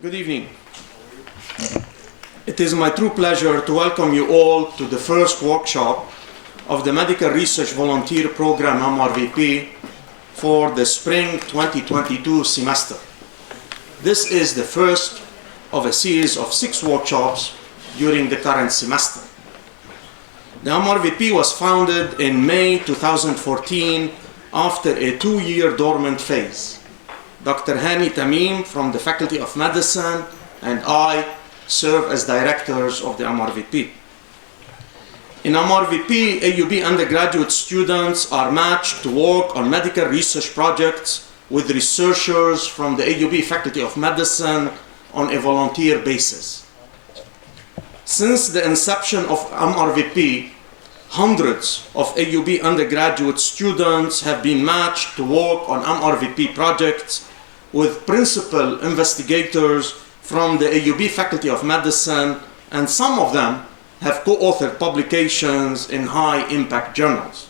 Good evening. It is my true pleasure to welcome you all to the first workshop of the Medical Research Volunteer Program MRVP for the Spring 2022 semester. This is the first of a series of 6 workshops during the current semester. The MRVP was founded in May 2014 after a 2-year dormant phase. Dr. Hani Tamim from the Faculty of Medicine and I serve as directors of the MRVP. In MRVP, AUB undergraduate students are matched to work on medical research projects with researchers from the AUB Faculty of Medicine on a volunteer basis. Since the inception of MRVP, hundreds of AUB undergraduate students have been matched to work on MRVP projects with principal investigators from the AUB Faculty of Medicine, and some of them have co-authored publications in high-impact journals.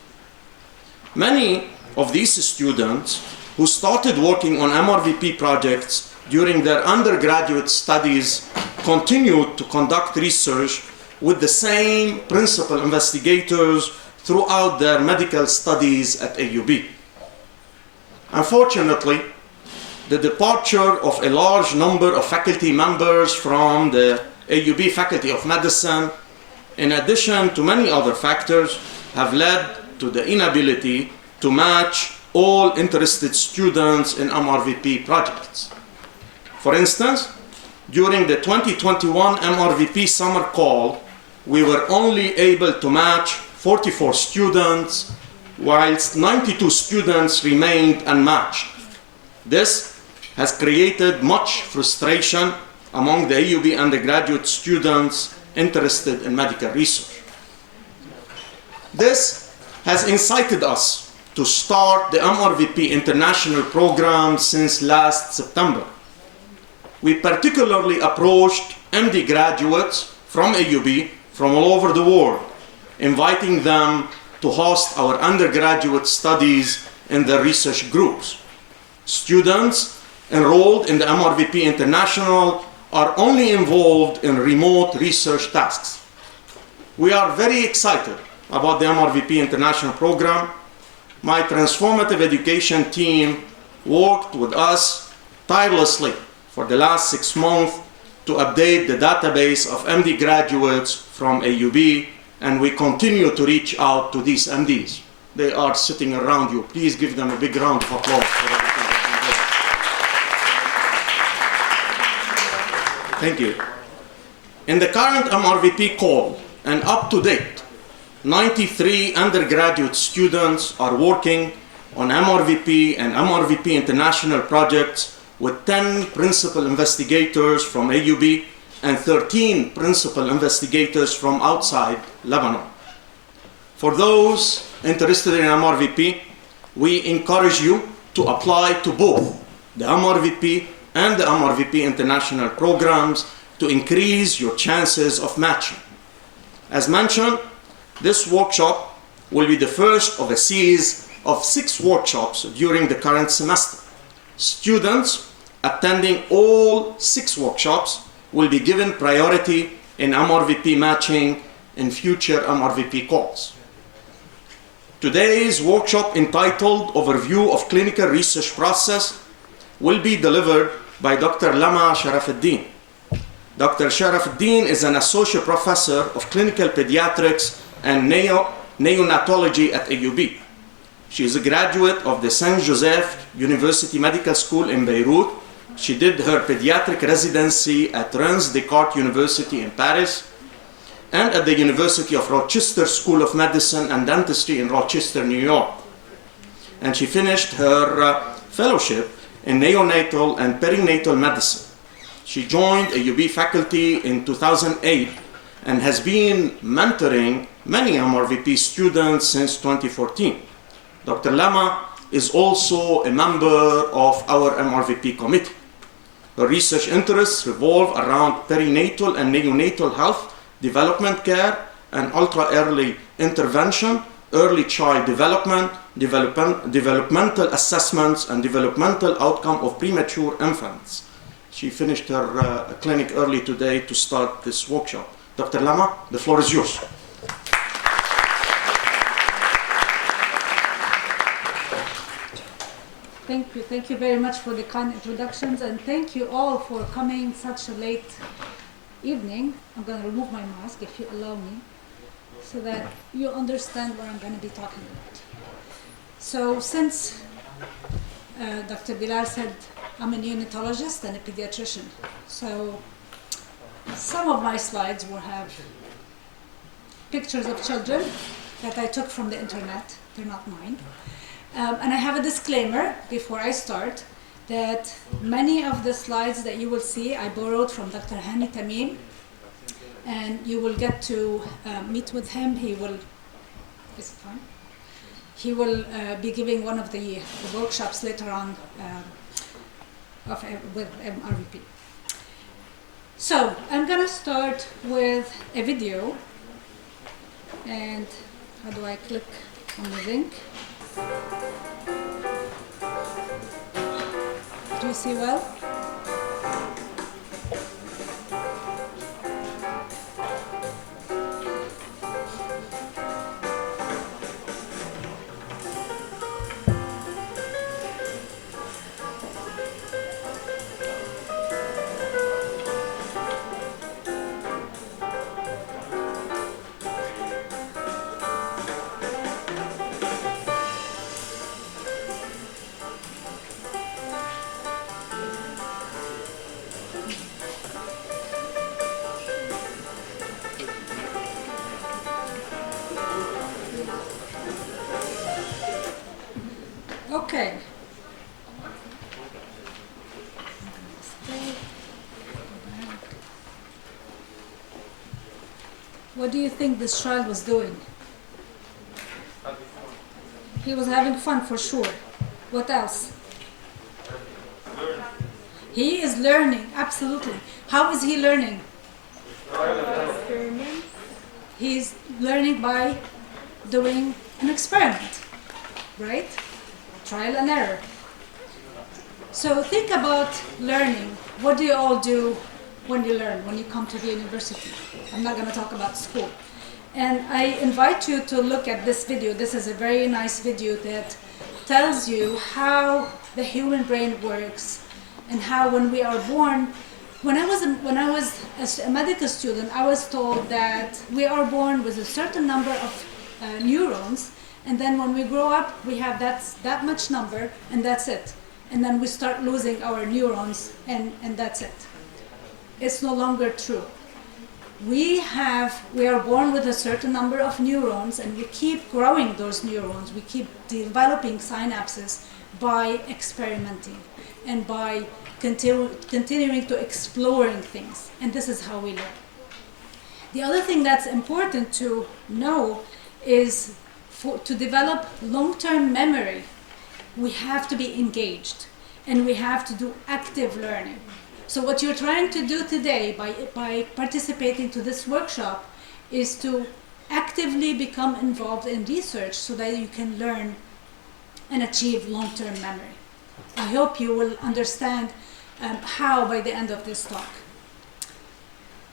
Many of these students who started working on MRVP projects during their undergraduate studies continued to conduct research with the same principal investigators throughout their medical studies at AUB. Unfortunately, the departure of a large number of faculty members from the AUB Faculty of Medicine, in addition to many other factors, have led to the inability to match all interested students in MRVP projects. For instance, during the 2021 MRVP summer call, we were only able to match 44 students, whilst 92 students remained unmatched. This has created much frustration among the AUB undergraduate students interested in medical research. This has incited us to start the MRVP International Program since last September. We particularly approached MD graduates from AUB from all over the world, inviting them to host our undergraduate studies in their research groups. Students enrolled in the MRVP International are only involved in remote research tasks. We are very excited about the MRVP International Program. My Transformative education team worked with us tirelessly for the last 6 months to update the database of MD graduates from AUB, and we continue to reach out to these MDs. They are sitting around you. Please give them a big round of applause for everything that they did. Thank you. In the current MRVP call, and up to date, 93 undergraduate students are working on MRVP and MRVP International projects with 10 principal investigators from AUB and 13 principal investigators from outside Lebanon. For those interested in MRVP, we encourage you to apply to both the MRVP and the MRVP International programs to increase your chances of matching. As mentioned, this workshop will be the first of a series of 6 workshops during the current semester. Students attending all 6 workshops will be given priority in MRVP matching in future MRVP calls. Today's workshop, entitled Overview of Clinical Research Process, will be delivered by Dr. Lama Charafeddine. Dr. Charafeddine is an associate professor of clinical pediatrics and neonatology at AUB. She is a graduate of the Saint Joseph University Medical School in Beirut. She did her pediatric residency at Rennes Descartes University in Paris and at the University of Rochester School of Medicine and Dentistry in Rochester, New York. And she finished her fellowship in neonatal and perinatal medicine. She joined AUB faculty in 2008 and has been mentoring many MRVP students since 2014. Dr. Lama is also a member of our MRVP committee. Her research interests revolve around perinatal and neonatal health, development care, and ultra-early intervention, early child development, developmental assessments, and developmental outcome of premature infants. She finished her clinic early today to start this workshop. Dr. Lama, the floor is yours. Thank you very much for the kind introductions, and thank you all for coming such a late evening. I'm going to remove my mask if you allow me, so that you understand what I'm going to be talking about. So since Dr. Bilal said I'm a neonatologist and a pediatrician, so some of my slides will have pictures of children that I took from the internet. They're not mine. And I have a disclaimer before I start that many of the slides that you will see I borrowed from Dr. Hani Tamim, and you will get to meet with him. He will, is it fine? He will be giving one of the workshops later on with MRVP. So I'm going to start with a video, and how do I click on the link? Do you see well? Okay. What do you think this child was doing? He was having fun for sure. What else? He is learning, absolutely. How is he learning? Experiments. He's learning by doing an experiment, right? Trial and error. So think about learning. What do you all do when you learn, when you come to the university? I'm not going to talk about school. And I invite you to look at this video. This is a very nice video that tells you how the human brain works and how when we are born. When I was a medical student, I was told that we are born with a certain number of neurons, and then when we grow up, we have that much number, and that's it. And then we start losing our neurons, and that's it. It's no longer true. We are born with a certain number of neurons, and we keep growing those neurons. We keep developing synapses by experimenting and by continuing to exploring things. And this is how we learn. The other thing that's important to know is to develop long-term memory, we have to be engaged and we have to do active learning. So what you're trying to do today by participating to this workshop is to actively become involved in research so that you can learn and achieve long-term memory. I hope you will understand how by the end of this talk.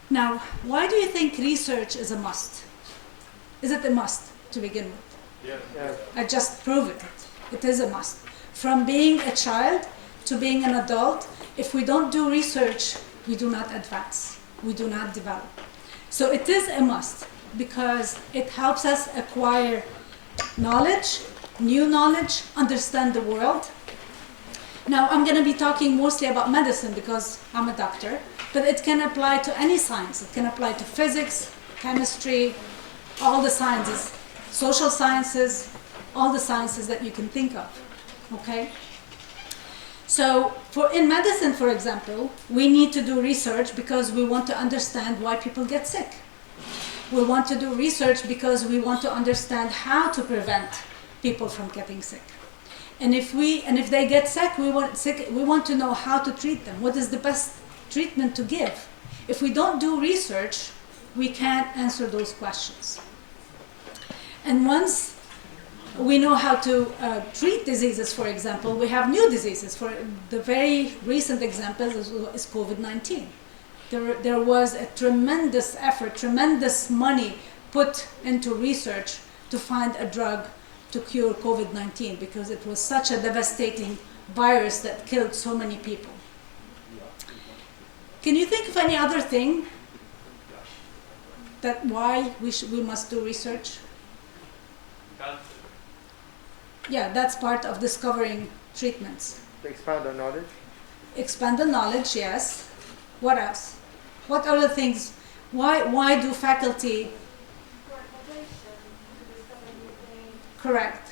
Now, why do you think research is a must? Is it a must to begin with? Yes. I just proved it. It is a must. From being a child to being an adult, if we don't do research, we do not advance. We do not develop. So it is a must because it helps us acquire knowledge, new knowledge, understand the world. Now, I'm going to be talking mostly about medicine because I'm a doctor, but it can apply to any science. It can apply to physics, chemistry, all the sciences, social sciences, all the sciences that you can think of, okay? So in medicine, for example, we need to do research because we want to understand why people get sick. We want to do research because we want to understand how to prevent people from getting sick. And if they get sick, we want to know how to treat them. What is the best treatment to give? If we don't do research, we can't answer those questions. And once We know how to treat diseases, for example. We have new diseases. For the very recent example is COVID-19. There was a tremendous effort, tremendous money put into research to find a drug to cure COVID-19 because it was such a devastating virus that killed so many people. Can you think of any other thing that why we must do research? Yeah, that's part of discovering treatments. To expand our knowledge? Expand the knowledge, yes. What else? What other things? Why do faculty? Correct.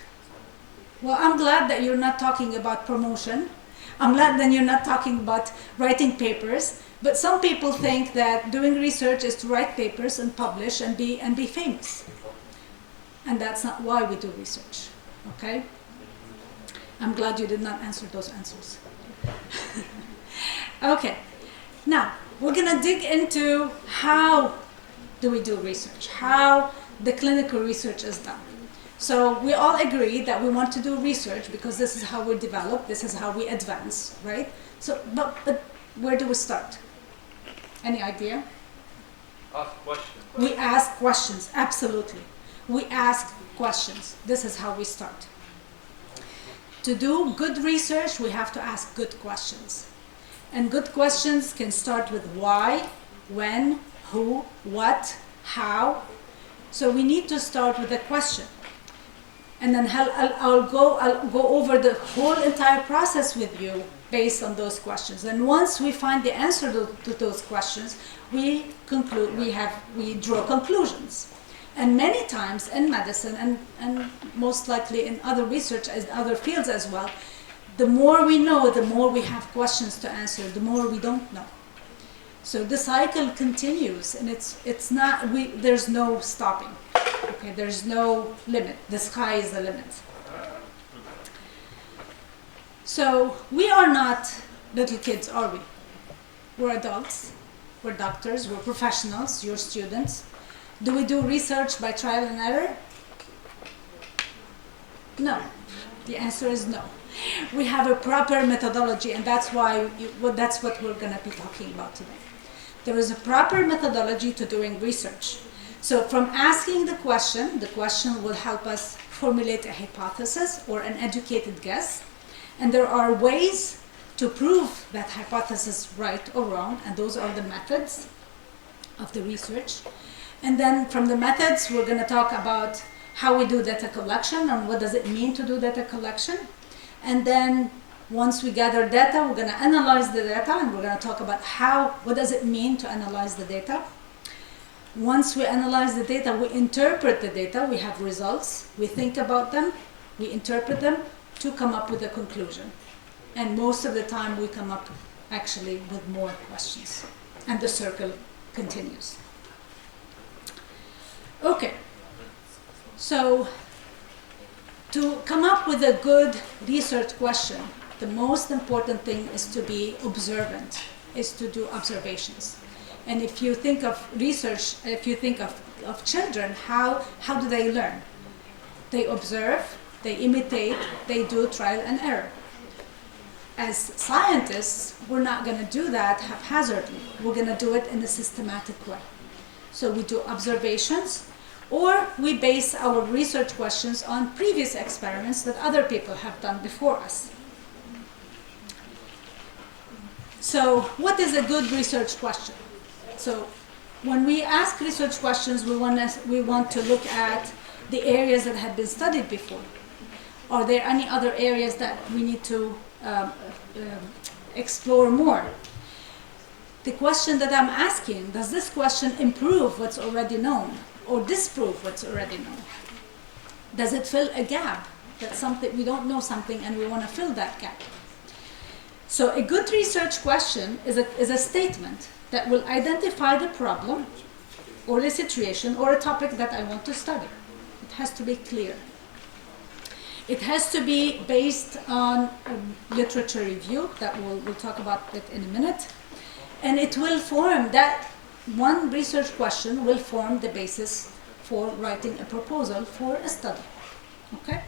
Well, I'm glad that you're not talking about promotion. I'm glad that you're not talking about writing papers. But some people think that doing research is to write papers and publish and be famous. And that's not why we do research. Okay? I'm glad you did not answer those answers. Okay. Now, we're going to dig into how do we do research, how the clinical research is done. So we all agree that we want to do research because this is how we develop, this is how we advance, right? So, but where do we start? Any idea? Ask questions. We ask questions, absolutely. We ask questions. This is how we start. To do good research, we have to ask good questions. And good questions can start with why, when, who, what, how. So we need to start with a question. And then I'll go over the whole entire process with you based on those questions. And once we find the answer to those questions, we draw conclusions. And many times in medicine, and most likely in other research, as other fields as well, the more we know, the more we have questions to answer, the more we don't know. So the cycle continues, and there's no stopping. Okay, there's no limit. The sky is the limit. So we are not little kids, are we? We're adults. We're doctors. We're professionals. You're students. Do we do research by trial and error? No. The answer is no. We have a proper methodology, and that's that's what we're going to be talking about today. There is a proper methodology to doing research. So from asking the question will help us formulate a hypothesis or an educated guess. And there are ways to prove that hypothesis right or wrong, and those are the methods of the research. And then from the methods, we're going to talk about how we do data collection and what does it mean to do data collection. And then once we gather data, we're going to analyze the data, and we're going to talk about what does it mean to analyze the data. Once we analyze the data, we interpret the data. We have results. We think about them. We interpret them to come up with a conclusion. And most of the time, we come up actually with more questions. And the circle continues. Okay. So to come up with a good research question, the most important thing is to be observant, is to do observations. And if you think of research, if you think of children, how do they learn? They observe, they imitate, they do trial and error. As scientists, we're not going to do that haphazardly. We're going to do it in a systematic way. So we do observations, or we base our research questions on previous experiments that other people have done before us. So what is a good research question? So when we ask research questions, we want to look at the areas that have been studied before. Are there any other areas that we need to explore more? The question that I'm asking, does this question improve what's already known or disprove what's already known? Does it fill a gap? That's something, we don't know something and we want to fill that gap. So a good research question is a statement that will identify the problem or the situation or a topic that I want to study. It has to be clear. It has to be based on a literature review, that we'll talk about it in a minute. And it will form, that one research question will form the basis for writing a proposal for a study. Okay?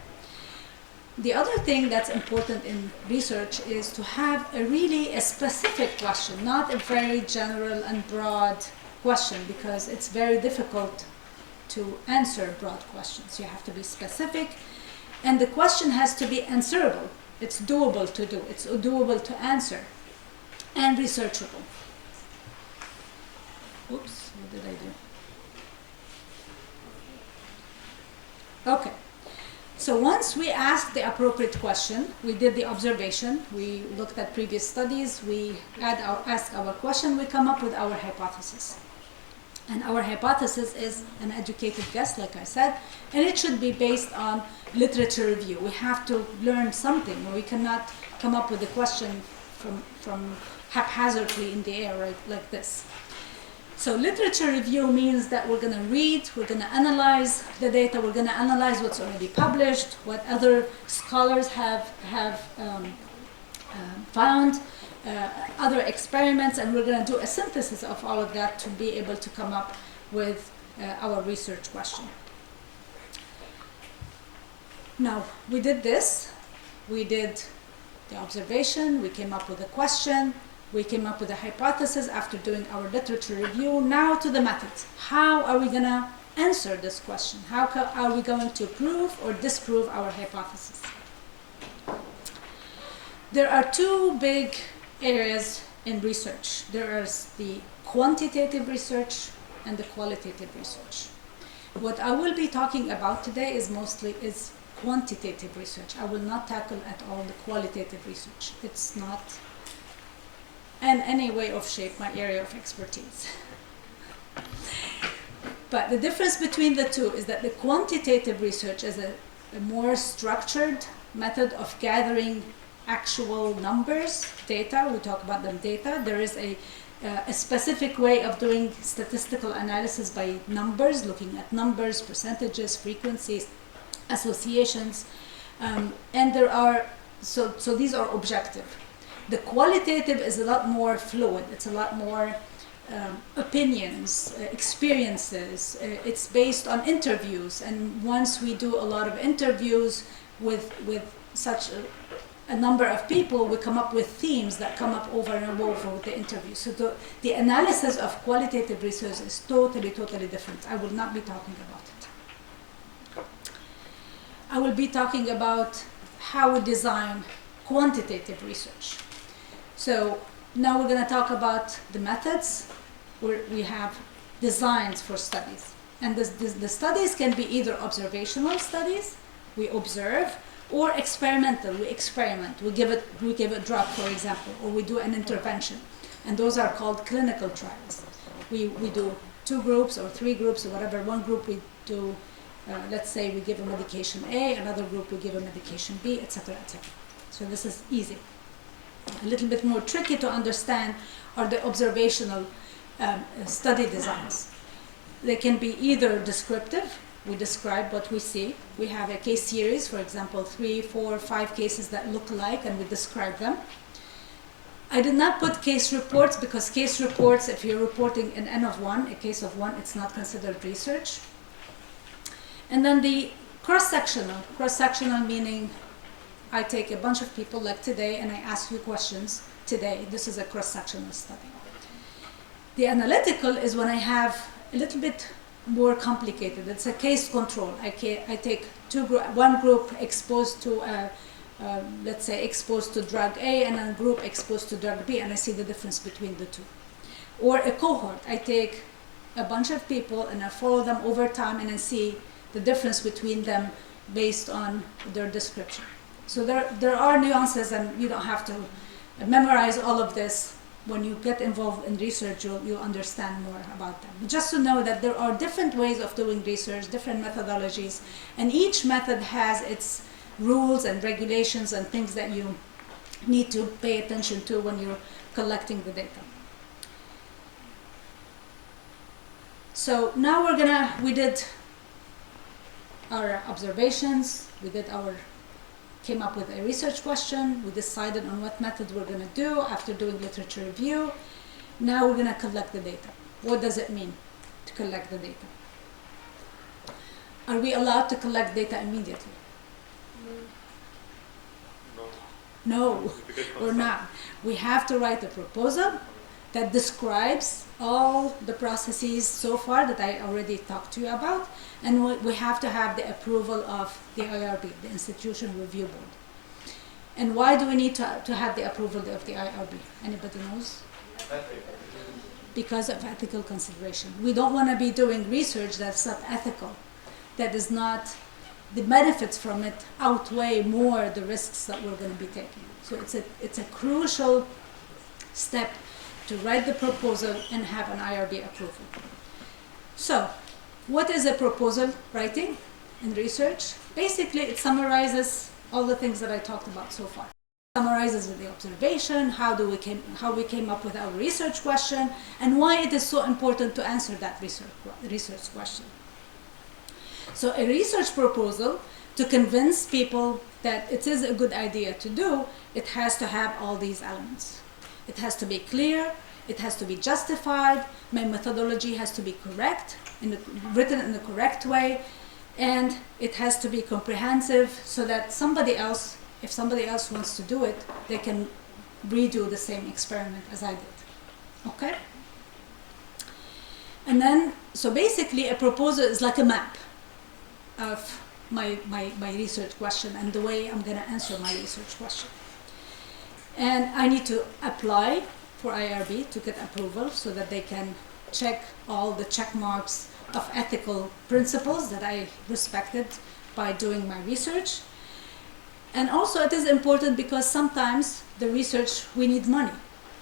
The other thing that's important in research is to have a specific question, not a very general and broad question, because it's very difficult to answer broad questions. You have to be specific, and the question has to be answerable. It's doable to do, it's doable to answer, and researchable. Oops, what did I do? Okay. So once we asked the appropriate question, we did the observation, we looked at previous studies, we asked our question, we come up with our hypothesis. And our hypothesis is an educated guess, like I said, and it should be based on literature review. We have to learn something, or we cannot come up with a question from haphazardly in the air, right, like this. So literature review means that we're going to read, we're going to analyze the data, we're going to analyze what's already published, what other scholars have found, other experiments, and we're going to do a synthesis of all of that to be able to come up with our research question. Now, we did this. We did the observation, we came up with a question, we came up with a hypothesis after doing our literature review. Now to the methods. How are we going to answer this question? How are we going to prove or disprove our hypothesis? There are two big areas in research. There is the quantitative research and the qualitative research. What I will be talking about today is quantitative research. I will not tackle at all the qualitative research. It's not in any way or shape my area of expertise. But the difference between the two is that the quantitative research is a more structured method of gathering actual numbers, data. We talk about them data. There is a specific way of doing statistical analysis by numbers, looking at numbers, percentages, frequencies, associations, and there are, so these are objective. The qualitative is a lot more fluid. It's a lot more opinions, experiences. It's based on interviews, and once we do a lot of interviews with such a number of people, we come up with themes that come up over and over with the interview. So the analysis of qualitative research is totally different. I will not be talking about it. I will be talking about how we design quantitative research. So now we're going to talk about the methods where we have designs for studies. And the studies can be either observational studies, we observe, or experimental, we experiment. We give a drug, for example, or we do an intervention. And those are called clinical trials. We do 2 groups or 3 groups or whatever. One group we do, let's say we give a medication A, another group we give a medication B, etc., etc. So this is easy. A little bit more tricky to understand are the observational study designs. They can be either descriptive, we describe what we see. We have a case series, for example, 3, 4, 5 cases that look alike, and we describe them. I did not put case reports because case reports, if you're reporting an N of 1, a case of 1, it's not considered research. And then the cross-sectional meaning I take a bunch of people like today and I ask you questions today. This is a cross-sectional study. The analytical is when I have a little bit more complicated. It's a case control. I take one group exposed to, let's say, exposed to drug A and a group exposed to drug B, and I see the difference between the two. Or a cohort. I take a bunch of people and I follow them over time and I see the difference between them based on their description. So there are nuances, and you don't have to memorize all of this. When you get involved in research, you'll understand more about them. Just to know that there are different ways of doing research, different methodologies, and each method has its rules and regulations and things that you need to pay attention to when you're collecting the data. So now we did our observations, came up with a research question, we decided on what method we're going to do after doing literature review. Now we're going to collect the data. What does it mean to collect the data? Are we allowed to collect data immediately? No, we're not. We have to write a proposal that describes all the processes so far that I already talked to you about, and we have to have the approval of the IRB, the Institution Review Board. And why do we need to have the approval of the IRB? Anybody knows? Because of ethical consideration. We don't want to be doing research that's not ethical, that is not, the benefits from it outweigh more the risks that we're going to be taking. So it's a crucial step to write the proposal and have an IRB approval. So, what is a proposal writing in research? Basically, it summarizes all the things that I talked about so far. It summarizes the observation, how we came up with our research question, and why it is so important to answer that research question. So, a research proposal, to convince people that it is a good idea to do, it has to have all these elements. It has to be clear, it has to be justified, my methodology has to be correct, written in the correct way, and it has to be comprehensive so that somebody else, if somebody else wants to do it, they can redo the same experiment as I did. Okay? And then, so basically a proposal is like a map of my research question and the way I'm going to answer my research question. And I need to apply for IRB to get approval so that they can check all the check marks of ethical principles that I respected by doing my research. And also it is important because sometimes the research, we need money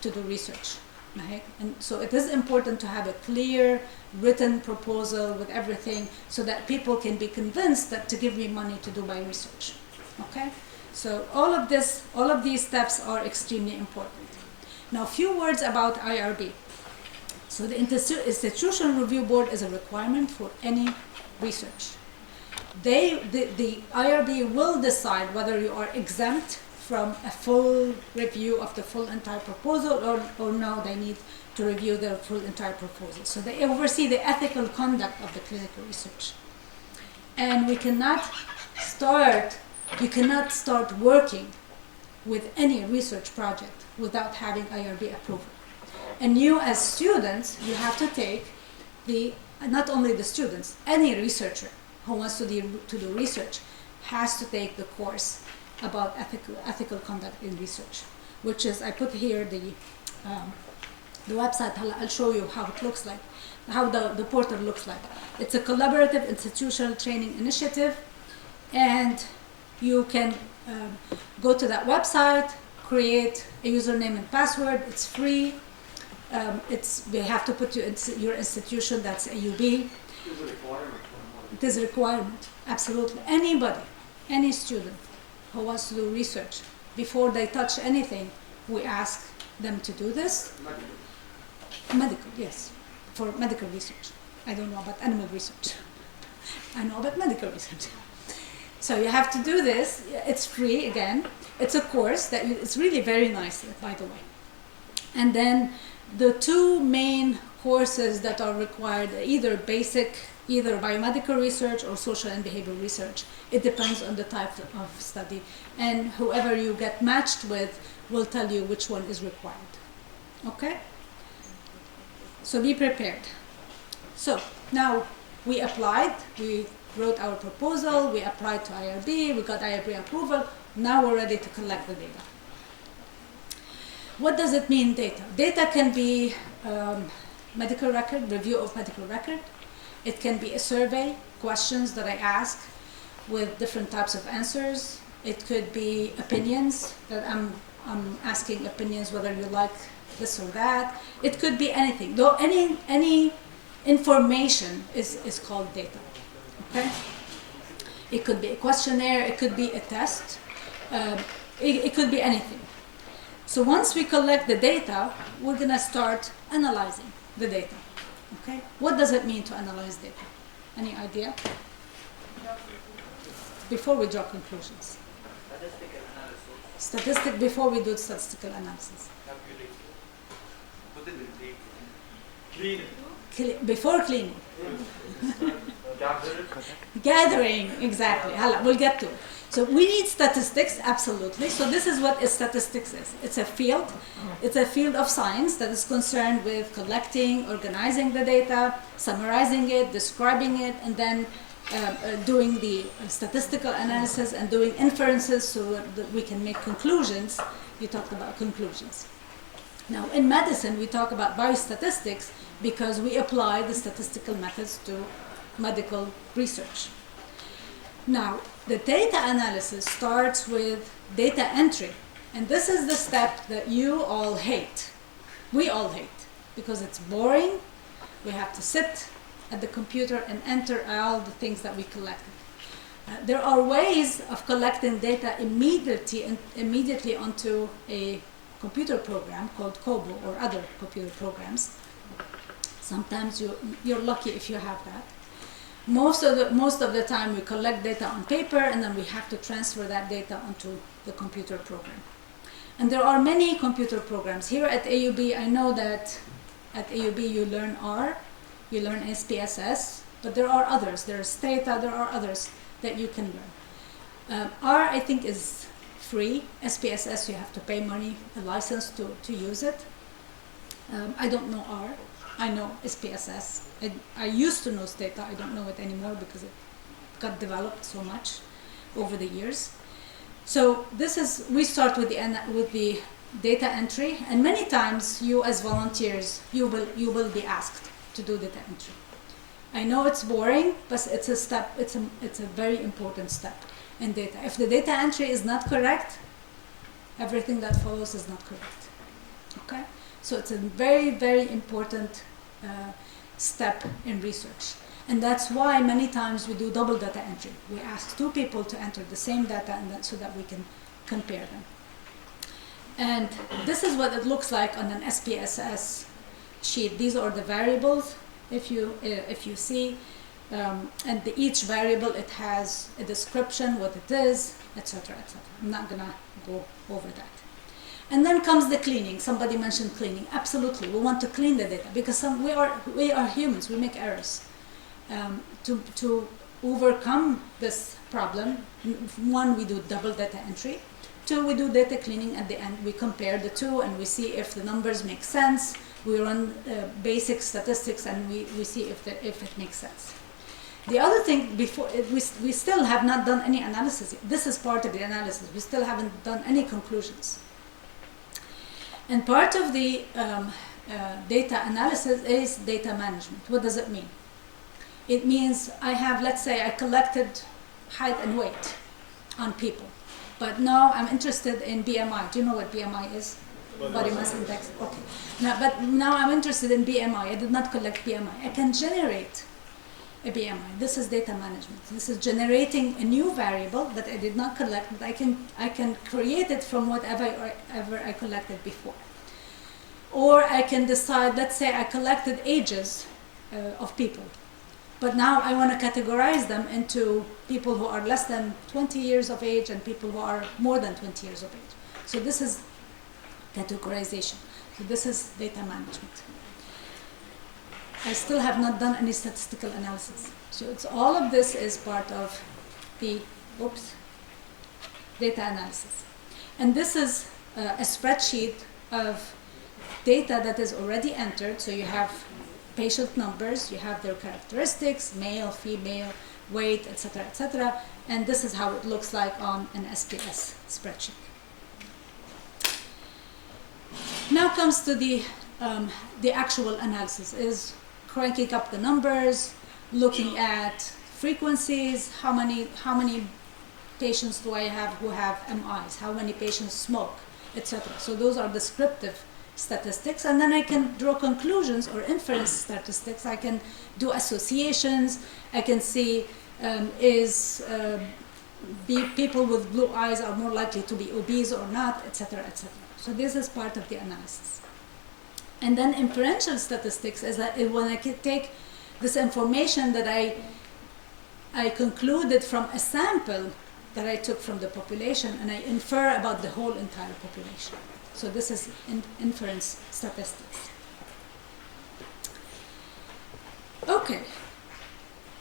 to do research. Right? And so it is important to have a clear written proposal with everything so that people can be convinced that to give me money to do my research. Okay? So all of these steps are extremely important. Now, a few words about IRB. So the Institutional Review Board is a requirement for any research. The IRB will decide whether you are exempt from a full review of the full entire proposal or no, they need to review the full entire proposal. So they oversee the ethical conduct of the clinical research. And you cannot start working with any research project without having IRB approval. And you as students, you have to take not only the students, any researcher who wants to do research has to take the course about ethical conduct in research, which is, I put here the website. I'll show you how it looks like, how the portal looks like. It's a collaborative institutional training initiative, and you can go to that website, create a username and password. It's free. They have to put your institution, that's AUB. It is a requirement, absolutely. Anybody, any student who wants to do research, before they touch anything, we ask them to do this. Medical, yes, for medical research. I don't know about animal research. I know about medical research. So you have to do this. It's free, again. It's a course that it's really very nice, by the way. And then the two main courses that are required, either biomedical research or social and behavioral research. It depends on the type of study. And whoever you get matched with will tell you which one is required. Okay? So be prepared. So now we applied, we wrote our proposal, we applied to IRB, we got IRB approval. Now we're ready to collect the data. What does it mean, data? Data can be medical record, review of medical record. It can be a survey, questions that I ask with different types of answers. It could be opinions, that I'm asking opinions whether you like this or that. It could be anything. Though any information is called data. Okay? It could be a questionnaire, it could be a test, it could be anything. So once we collect the data, we're going to start analyzing the data. Okay? What does it mean to analyze data? Any idea? Before we draw conclusions. Before we do statistical analysis. Cleaning. Before cleaning. Gathering, exactly. Hala, we'll get to it. So we need statistics, absolutely. So this is what statistics is. It's a field. It's a field of science that is concerned with collecting, organizing the data, summarizing it, describing it, and then doing the statistical analysis and doing inferences so that we can make conclusions. You talked about conclusions. Now, in medicine, we talk about biostatistics because we apply the statistical methods to medical research. Now, the data analysis starts with data entry, and this is the step that you all hate. We all hate, because it's boring. We have to sit at the computer and enter all the things that we collected. There are ways of collecting data immediately onto a computer program called Kobo or other computer programs. Sometimes you're lucky if you have that. Most of the time we collect data on paper and then we have to transfer that data onto the computer program. And there are many computer programs. Here at AUB, I know that at AUB you learn R, you learn SPSS, but there are others. There's Stata, there are others that you can learn. R, I think, is free. SPSS, you have to pay money, a license to use it. I don't know R. I know SPSS. I used to know Stata. I don't know it anymore because it got developed so much over the years. So we start with the data entry, and many times you as volunteers you will be asked to do data entry. I know it's boring, but it's a step. It's a very important step in data. If the data entry is not correct, everything that follows is not correct. Okay, so it's a very, very important step in research, and that's why many times we do double data entry. We ask two people to enter the same data, and so that we can compare them. And this is what it looks like on an SPSS sheet. These are the variables. If you see, and each variable, it has a description, what it is, etc., etc. I'm not gonna go over that. And then comes the cleaning. Somebody mentioned cleaning. Absolutely, we want to clean the data because we are humans. We make errors. To overcome this problem, one, we do double data entry. Two, we do data cleaning at the end. We compare the two and we see if the numbers make sense. We run basic statistics and we see if it makes sense. The other thing, we still have not done any analysis. This is part of the analysis. We still haven't done any conclusions. And part of the data analysis is data management. What does it mean? It means let's say I collected height and weight on people, but now I'm interested in BMI. Do you know what BMI is? Body mass index. Okay. But now I'm interested in BMI. I did not collect BMI. I can generate a BMI. This is data management. This is generating a new variable that I did not collect, but I can create it from whatever I collected before. Or I can decide, let's say I collected ages of people, but now I want to categorize them into people who are less than 20 years of age and people who are more than 20 years of age. So this is categorization. So this is data management. I still have not done any statistical analysis. So all of this is part of the data analysis. And this is a spreadsheet of data that is already entered. So you have patient numbers, you have their characteristics, male, female, weight, etc., etc. And this is how it looks like on an SPS spreadsheet. Now comes to the actual analysis, is cranking up the numbers, looking at frequencies, how many patients do I have who have MIs, how many patients smoke, etc. So those are descriptive statistics, and then I can draw conclusions or inference statistics. I can do associations. I can see people with blue eyes are more likely to be obese or not, etc., etc. So this is part of the analysis. And then inferential statistics is that when I can take this information that I concluded from a sample that I took from the population and I infer about the whole entire population. So this is inference statistics. Okay,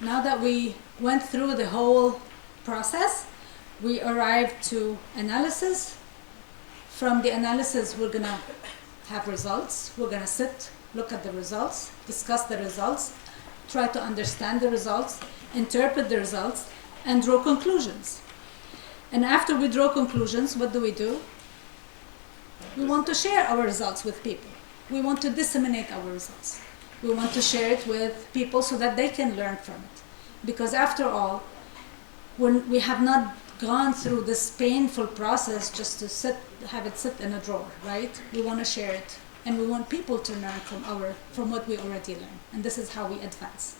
now that we went through the whole process, we arrived to analysis. From the analysis, we're gonna have results. We're gonna sit, look at the results, discuss the results, try to understand the results, interpret the results, and draw conclusions. And after we draw conclusions, what do? We want to share our results with people. We want to disseminate our results. We want to share it with people so that they can learn from it. Because after all, when we have not gone through this painful process just to have it sit in a drawer, right? We want to share it, and we want people to learn from what we already learned. And this is how we advance.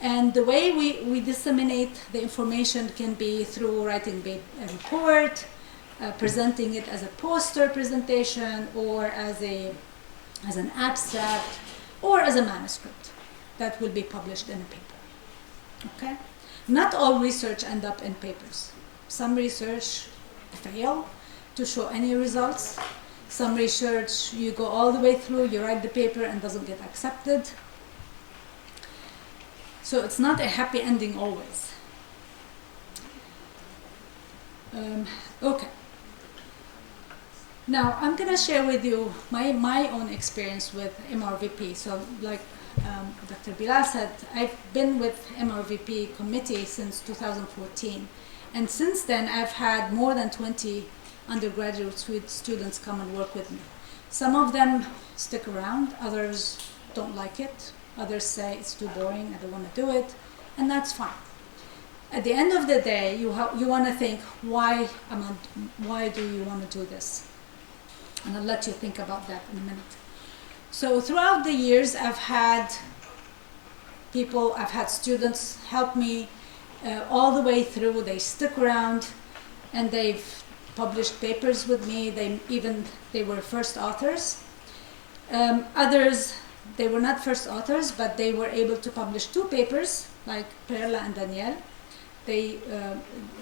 And the way we disseminate the information can be through writing a report, presenting it as a poster presentation, or as an abstract, or as a manuscript that will be published in a paper. Okay? Not all research ends up in papers. Some research fail to show any results. Some research you go all the way through, you write the paper and doesn't get accepted. So it's not a happy ending always. Okay. Now I'm gonna share with you my own experience with MRVP. So like Dr. Bilal said, I've been with MRVP committee since 2014. And since then, I've had more than 20 undergraduate students come and work with me. Some of them stick around, others don't like it. Others say it's too boring, I don't want to do it, and that's fine. At the end of the day, you want to think, why do you want to do this? And I'll let you think about that in a minute. So throughout the years, I've had students help me all the way through. They stick around, and they've published papers with me. They were first authors. Others, they were not first authors, but they were able to publish 2 papers, like Perla and Danielle. They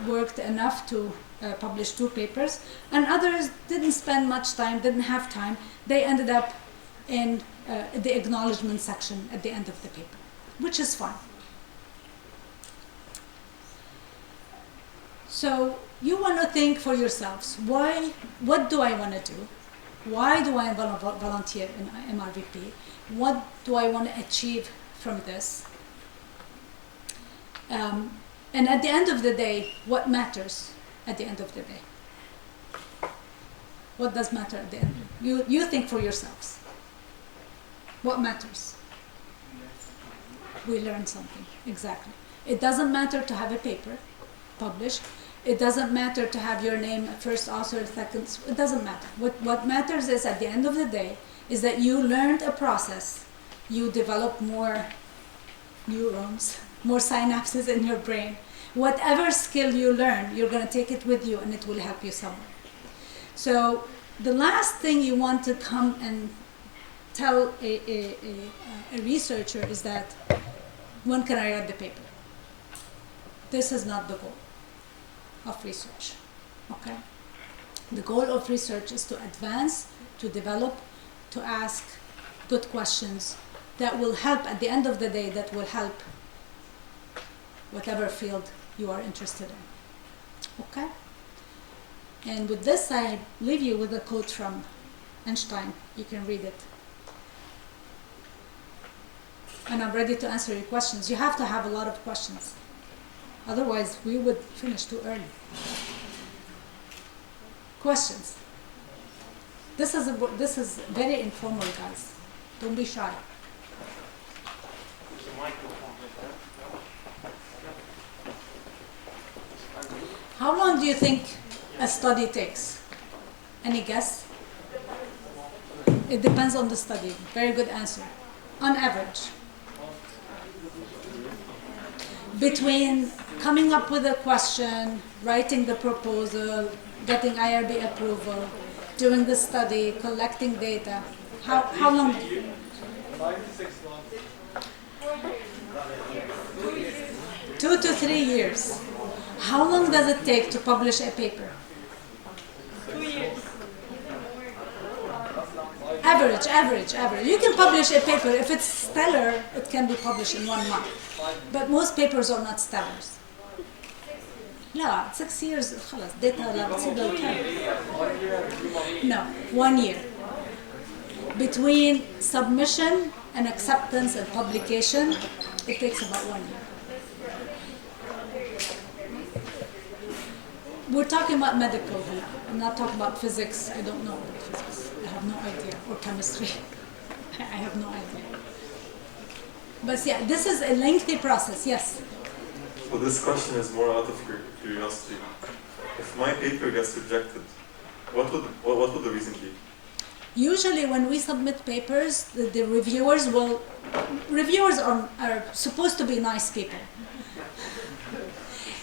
worked enough to publish 2 papers, and others didn't spend much time, didn't have time. They ended up in the acknowledgement section at the end of the paper, which is fine. So you want to think for yourselves, what do I want to do? Why do I want to volunteer in MRVP? What do I want to achieve from this? And at the end of the day, what matters at the end of the day? What does matter at the end? You think for yourselves. What matters? We learn something, exactly. It doesn't matter to have a paper published. It doesn't matter to have your name first author, second, it doesn't matter. What matters is at the end of the day is that you learned a process, you developed more neurons, more synapses in your brain. Whatever skill you learn, you're going to take it with you and it will help you somewhere. So the last thing you want to come and tell a researcher is that, when can I write the paper? This is not the goal of research, okay? The goal of research is to advance, to develop, to ask good questions that will help, at the end of the day, that will help whatever field you are interested in, okay? And with this, I leave you with a quote from Einstein. You can read it. And I'm ready to answer your questions. You have to have a lot of questions. Otherwise, we would finish too early. Questions? This is very informal, guys. Don't be shy. How long do you think a study takes? Any guess? It depends on the study. Very good answer. On average. Between coming up with a question, writing the proposal, getting IRB approval, doing the study, collecting data, how long? 5 to 6 months. 2 to 3 years. How long does it take to publish a paper? 2 years. average. You can publish a paper. If it's stellar, it can be published in 1 month. But most papers are not stellars. لا 6 years خلاص data لا بتصير No, 1 year. Between submission and acceptance and publication, it takes about 1 year. We're talking about medical here. I'm not talking about physics. I don't know about physics. I have no idea. Or chemistry. I have no idea. But yeah, this is a lengthy process, yes. So this question is more out of curiosity. If my paper gets rejected, what would the reason be? Usually when we submit papers, the reviewers are supposed to be nice people.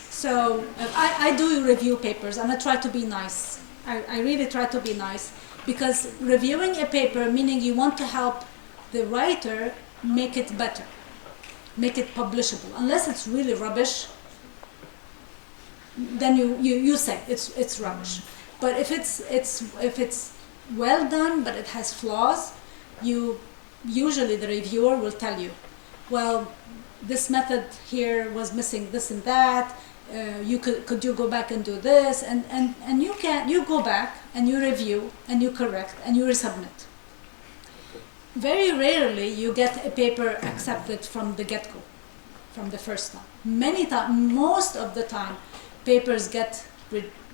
So I do review papers and I try to be nice. I really try to be nice because reviewing a paper, meaning you want to help the writer make it better, make it publishable. Unless it's really rubbish, then you say it's rubbish. But if it's well done but it has flaws, usually the reviewer will tell you, well, this method here was missing this and that. Could you go back and do this, and you go back and you review and you correct and you resubmit. Very rarely you get a paper accepted from the get-go, from the first time. Most of the time, papers get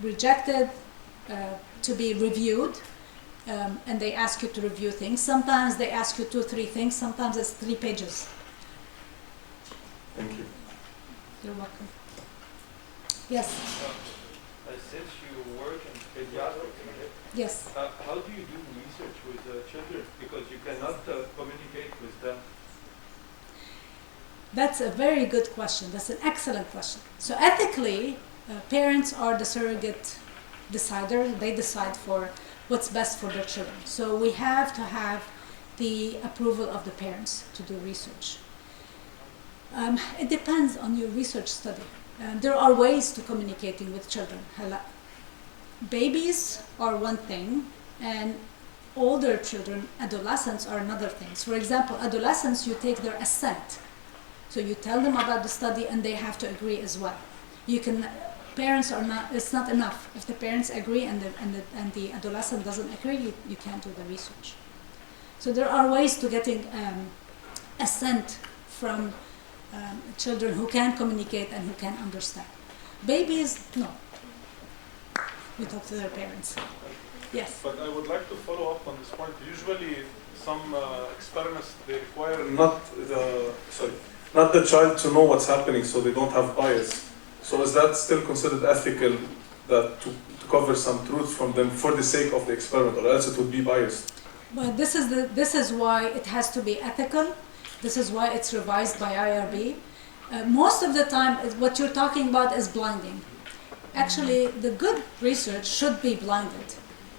rejected to be reviewed, and they ask you to review things. Sometimes they ask you 2 or 3 things. Sometimes it's 3 pages. Thank you. You're welcome. Yes. Since you work in pediatrics, right? Yes. How do you do research with children? Because you cannot communicate with them. That's a very good question. That's an excellent question. So ethically, parents are the surrogate decider. They decide for what's best for their children. So we have to have the approval of the parents to do research. It depends on your research study. There are ways to communicating with children. Babies are one thing, and older children, adolescents, are another thing. So for example, adolescents, you take their assent. So you tell them about the study, and they have to agree as well. Parents are not. It's not enough. If the parents agree and the adolescent doesn't agree, you can't do the research. So there are ways to getting assent from children who can communicate and who can understand. Babies, no. We talk to their parents. Yes. But I would like to follow up on this point. Usually, some experiments, they require not the child to know what's happening, so they don't have bias. So is that still considered ethical, that to cover some truth from them for the sake of the experiment, or else it would be biased? Well, this is why it has to be ethical. This is why it's revised by IRB. Most of the time, what you're talking about is blinding. Actually, the good research should be blinded.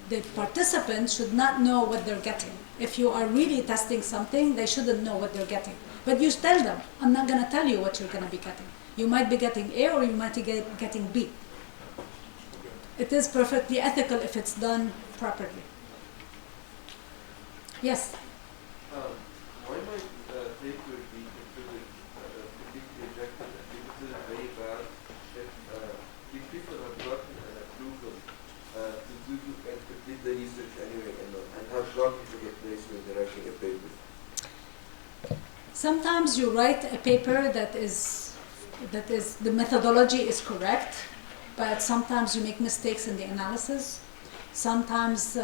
The participants should not know what they're getting. If you are really testing something, they shouldn't know what they're getting. But you tell them, I'm not going to tell you what you're going to be getting. You might be getting A or you might be getting B. It is perfectly ethical if it's done properly. Yes? Why might paper be considered completely rejected? I think this is very bad if people have gotten an approval to do and complete the research anyway and have gotten to the place where they're writing a paper. Sometimes you write a paper that is the methodology is correct, but sometimes you make mistakes in the analysis. Sometimes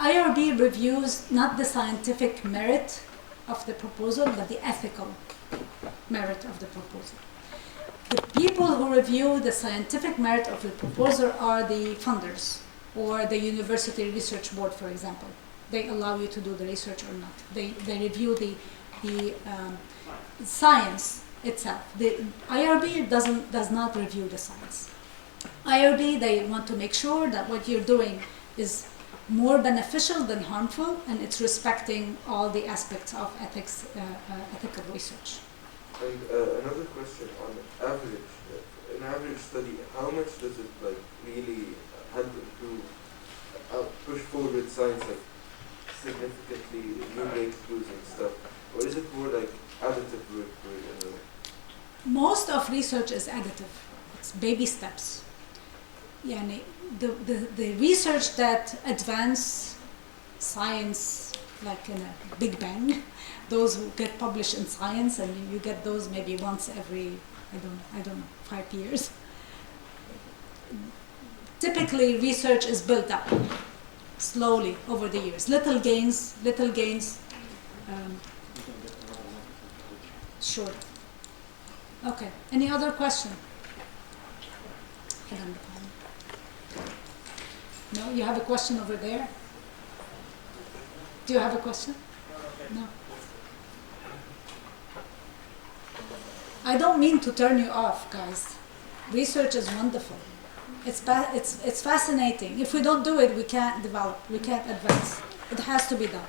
IRB reviews not the scientific merit of the proposal, but the ethical merit of the proposal. The people who review the scientific merit of the proposal are the funders or the university research board, for example. They allow you to do the research or not. They review the science itself. The IRB does not review the science. IRB, they want to make sure that what you're doing is more beneficial than harmful, and it's respecting all the aspects of ethical research. And another question on average, an average study, how much does it really help to push forward science? Like, significantly new breakthroughs and stuff? Or is it more like additive work? Most of research is additive. It's baby steps. Yani the research that advance science like in a big bang, those who get published in Science, and you get those maybe once every, I don't know, 5 years. Typically, research is built up slowly over the years. Little gains. Sure. Okay. Any other question? No? You have a question over there? Do you have a question? No. I don't mean to turn you off, guys. Research is wonderful. It's fascinating. If we don't do it, we can't develop. We can't advance. It has to be done.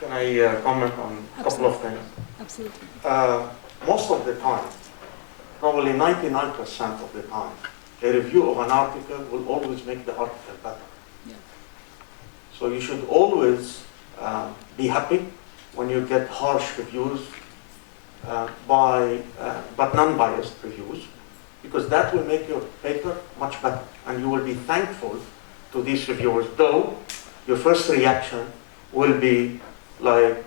Can I comment on a couple of things? Absolutely. Most of the time, probably 99% of the time, a review of an article will always make the article better. Yeah. So you should always be happy when you get harsh reviews but non-biased reviews, because that will make your paper much better, and you will be thankful to these reviewers, though your first reaction will be like,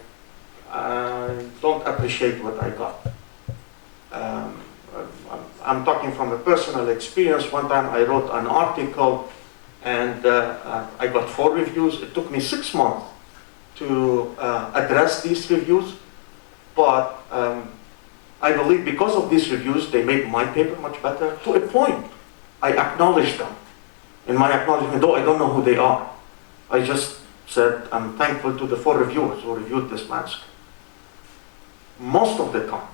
I don't appreciate what I got. I'm talking from a personal experience. One time I wrote an article and I got 4 reviews. It took me 6 months to address these reviews, but I believe because of these reviews, they made my paper much better. To a point, I acknowledged them. In my acknowledgement, though I don't know who they are, I just said I'm thankful to the 4 reviewers who reviewed this manuscript. Most of the time,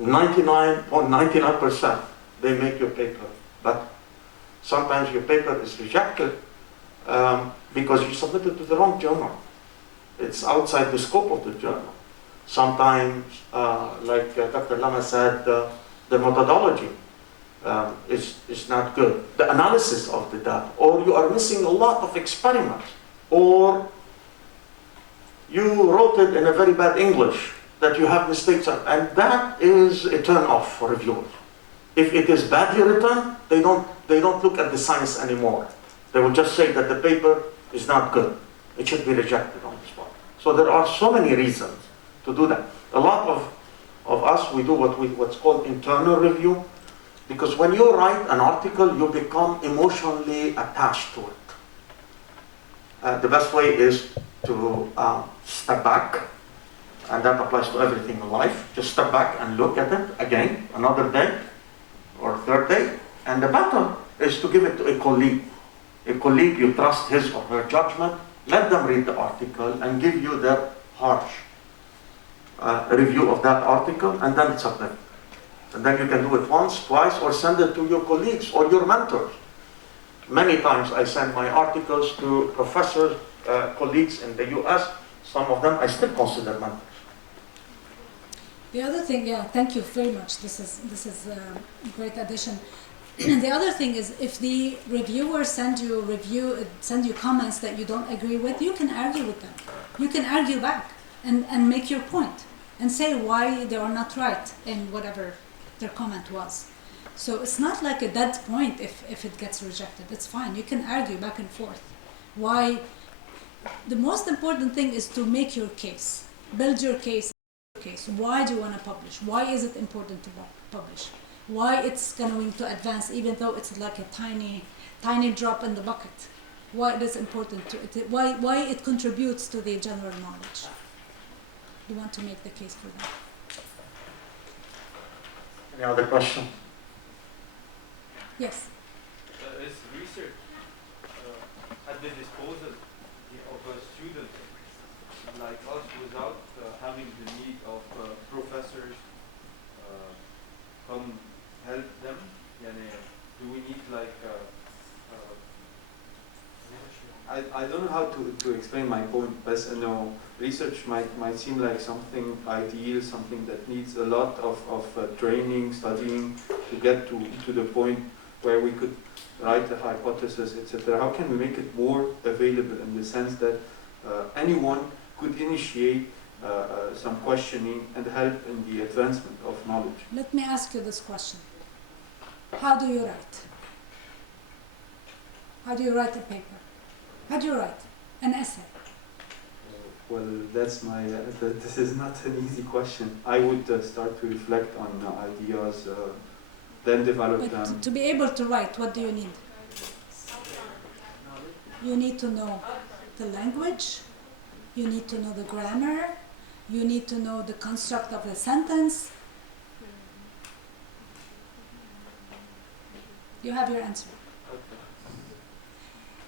99.99%, they make your paper better. Sometimes your paper is rejected because you submitted to the wrong journal. It's outside the scope of the journal. Sometimes, like Dr. Lama said, the methodology is not good. The analysis of the data, or you are missing a lot of experiments, or you wrote it in a very bad English that you have mistakes on, and that is a turn off for reviewers. If it is badly written, they don't look at the science anymore. They will just say that the paper is not good. It should be rejected on the spot. So there are so many reasons to do that. A lot of us, we do what's called internal review, because when you write an article, you become emotionally attached to it. The best way is to step back, and that applies to everything in life. Just step back and look at it again, another day, or third day, and the better is to give it to a colleague. A colleague, you trust his or her judgment, let them read the article and give you their harsh review of that article, and then it's up there. And then you can do it once, twice, or send it to your colleagues or your mentors. Many times I send my articles to professors, colleagues in the US. Some of them I still consider mentors. The other thing, yeah, thank you very much. This is a great addition. The other thing is, if the reviewers send you comments that you don't agree with, you can argue with them. You can argue back and make your point and say why they are not right in whatever their comment was. So it's not like a dead point if it gets rejected. It's fine. You can argue back and forth. Why? The most important thing is to make your case. Build your case. Why do you want to publish? Why is it important to publish? Why it's going to advance, even though it's like a tiny drop in the bucket? Why it is important to it? Why it contributes to the general knowledge? You want to make the case for that. Any other question? Yes. Is research at the disposal of a student like us without having the need of professors come help them? Do we need like I don't know how to explain my point, but research might seem like something ideal, something that needs a lot of training, studying to get to the point where we could write a hypothesis, etc. How can we make it more available in the sense that anyone could initiate some questioning and help in the advancement of knowledge. Let me ask you this question. How do you write? How do you write a paper? How do you write an essay? Well, that's this is not an easy question. I would start to reflect on ideas, then develop But them. to be able to write, what do you need? You need to know the language, you need to know the grammar, you need to know the construct of the sentence. You have your answer.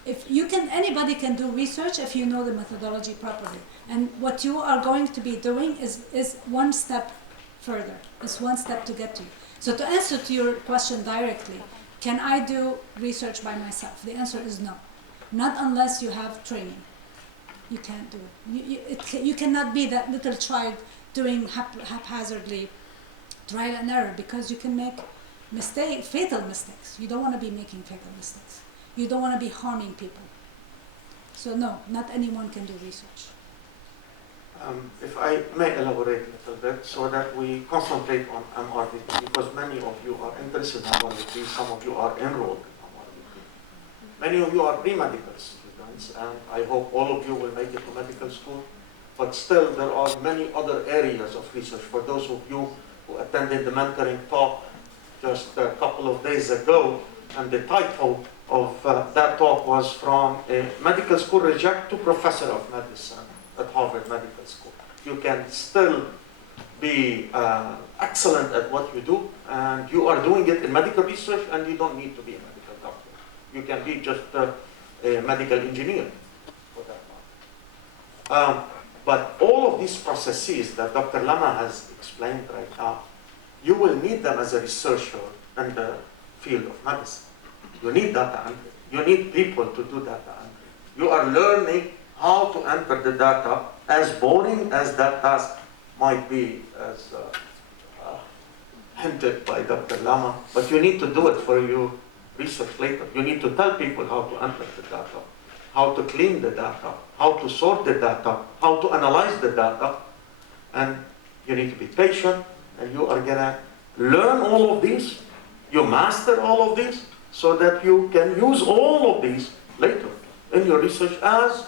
If you can, anybody can do research if you know the methodology properly. And what you are going to be doing is one step further. It's one step to get to you. So to answer to your question directly, can I do research by myself? The answer is no. Not unless you have training. You can't do it. You cannot be that little child doing haphazardly trial and error, because you can make fatal mistakes. You don't want to be making fatal mistakes. You don't want to be harming people. So no, not anyone can do research. If I may elaborate a little bit so that we concentrate on MRVP, because many of you are interested in MRVP, some of you are enrolled in MRVP. Many of you are pre-medical students, and I hope all of you will make it to medical school, but still there are many other areas of research. For those of you who attended the mentoring talk just a couple of days ago, and the title of that talk was From a Medical School Reject to Professor of Medicine at Harvard Medical School. You can still be excellent at what you do, and you are doing it in medical research, and you don't need to be a medical doctor. You can be just a medical engineer for that matter. But all of these processes that Dr. Lama has explained right now, you will need them as a researcher in the field of medicine. You need data entry. You need people to do data entry. You are learning how to enter the data, as boring as that task might be, as hinted by Dr. Lama, but you need to do it for your research later. You need to tell people how to enter the data, how to clean the data, how to sort the data, how to analyze the data, and you need to be patient, and you are gonna learn all of these, you master all of these, so that you can use all of these later in your research as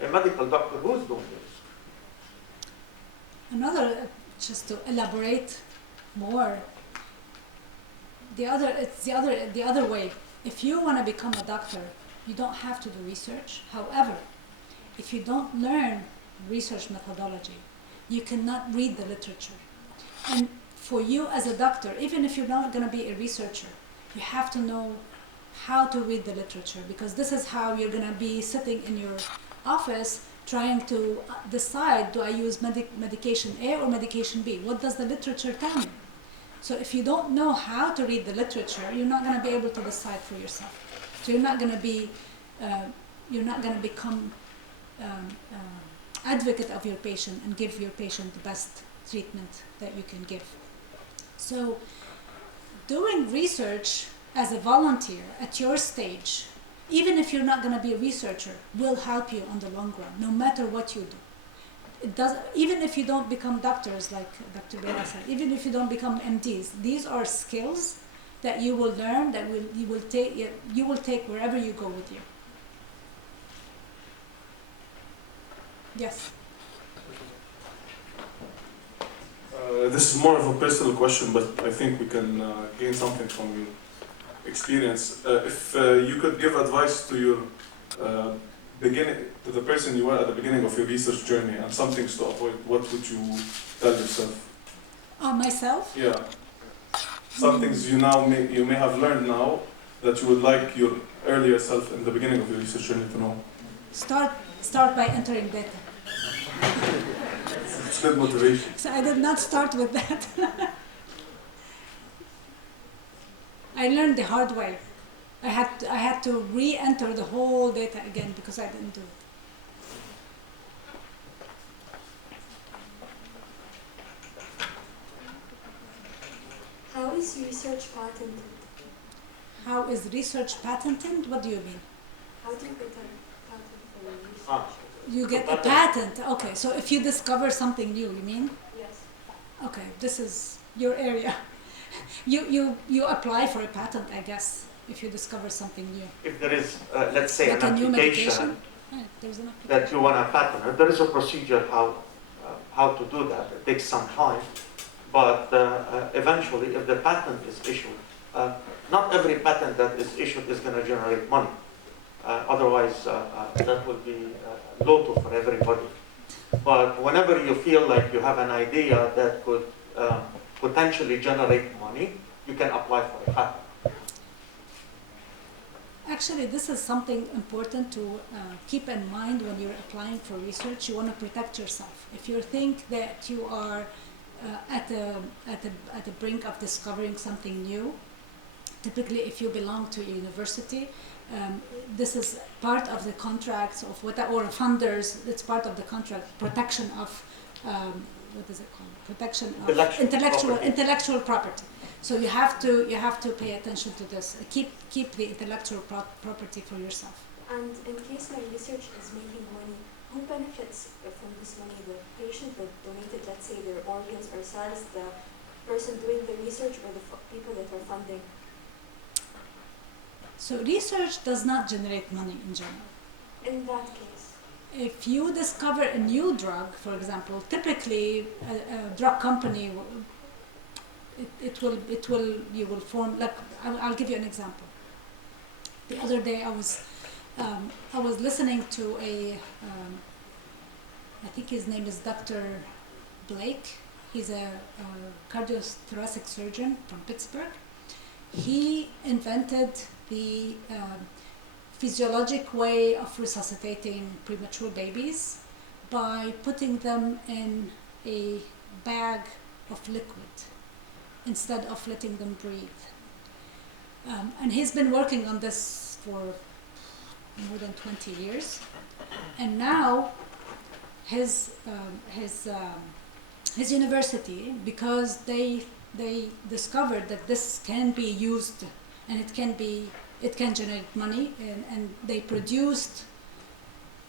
a medical doctor who's doing this. Another, just to elaborate more, the other way. If you want to become a doctor, you don't have to do research. However, if you don't learn research methodology, you cannot read the literature. And for you as a doctor, even if you're not going to be a researcher, you have to know how to read the literature, because this is how you're going to be sitting in your office trying to decide, do I use medication A or medication B? What does the literature tell me? So if you don't know how to read the literature, you're not going to be able to decide for yourself. So you're not going to become advocate of your patient and give your patient the best treatment that you can give. So doing research as a volunteer at your stage, even if you're not going to be a researcher, will help you on the long run, no matter what you do. It does, even if you don't become doctors, like Dr. Bilal said, even if you don't become MDs, these are skills that you will learn, that you will take wherever you go with you. Yes. This is more of a personal question, but I think we can gain something from your experience. If you could give advice to your to the person you were at the beginning of your research journey, and some things to avoid, what would you tell yourself? Myself? Yeah. Some things you may have learned now that you would like your earlier self in the beginning of your research journey to know. Start by entering data. It's good motivation. So I did not start with that. I learned the hard way. I had to re-enter the whole data again because I didn't do it. How is research patented? How is research patented? What do you mean? How do you get a patent for research? You get a patent. Okay, so if you discover something new, you mean? Yes. Okay, this is your area. You apply for a patent, I guess, if you discover something new. If there is, let's say, Like an a new medication? application Yeah, there's an application. that you want to patent it, there is a procedure how to do that. It takes some time, but eventually, if the patent is issued, not every patent that is issued is going to generate money. Otherwise, that will be lotto for everybody. But whenever you feel like you have an idea that could potentially generate money, you can apply for a patent. Actually, this is something important to keep in mind when you're applying for research. You want to protect yourself. If you think that you are at the brink of discovering something new, typically if you belong to a university, this is part of the contracts of or funders. It's part of the contract protection of what is it called? Protection of intellectual property. So you have to pay attention to this. Keep the intellectual property for yourself. And in case my research is making money, who benefits from this money? The patient that donated, let's say, their organs or cells, the person doing the research, or the people that are funding? So research does not generate money in general. In that case, if you discover a new drug, for example, typically a drug company you will form, like I'll give you an example. The other day I was listening to I think his name is Dr. Blake. He's a cardiothoracic surgeon from Pittsburgh. He invented the physiologic way of resuscitating premature babies by putting them in a bag of liquid instead of letting them breathe. And he's been working on this for more than 20 years. And now his university, because they discovered that this can be used and it can generate money, and they produced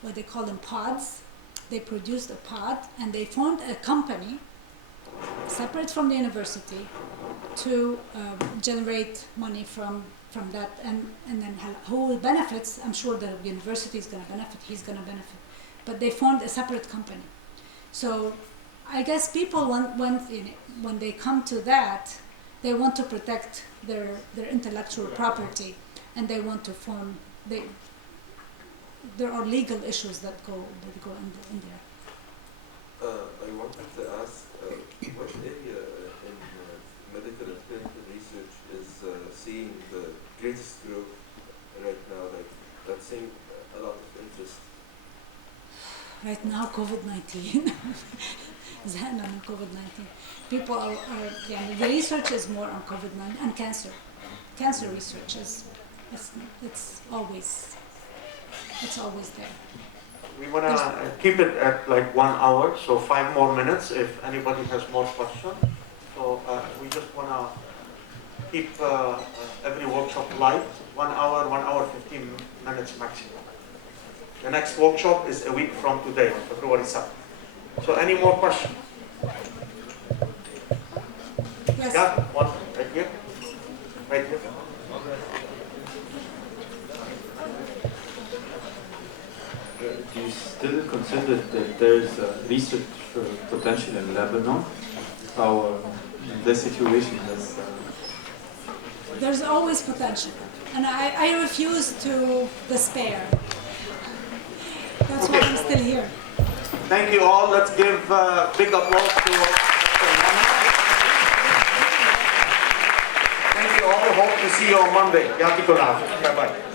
what they call them pods. They produced a pod and they formed a company separate from the university to generate money from that, and then who benefits? I'm sure the university is going to benefit, he's going to benefit, but they formed a separate company. So I guess people when they come to that, they want to protect their intellectual property, and they want to form. There are legal issues that go in there. I wanted to ask, what area in medical and clinical research is seeing the greatest growth right now, like that's seeing a lot of interest? Right now, COVID-19. COVID-19. People are the research is more on COVID-19 and cancer. Cancer research it's always there. We want to keep it at like 1 hour, so 5 more minutes if anybody has more questions. So we just want to keep every workshop light, 1 hour, 1 hour, 15 minutes maximum. The next workshop is a week from today, on February 7th. So any more questions? Yes. Yeah, one right here. Right here. Do you still consider that there is research potential in Lebanon? How this situation has... There's always potential, and I refuse to despair. That's why I'm still here. Thank you all. Let's give big applause to Dr. Lama. Thank you all. Hope to see you on Monday. Bye-bye.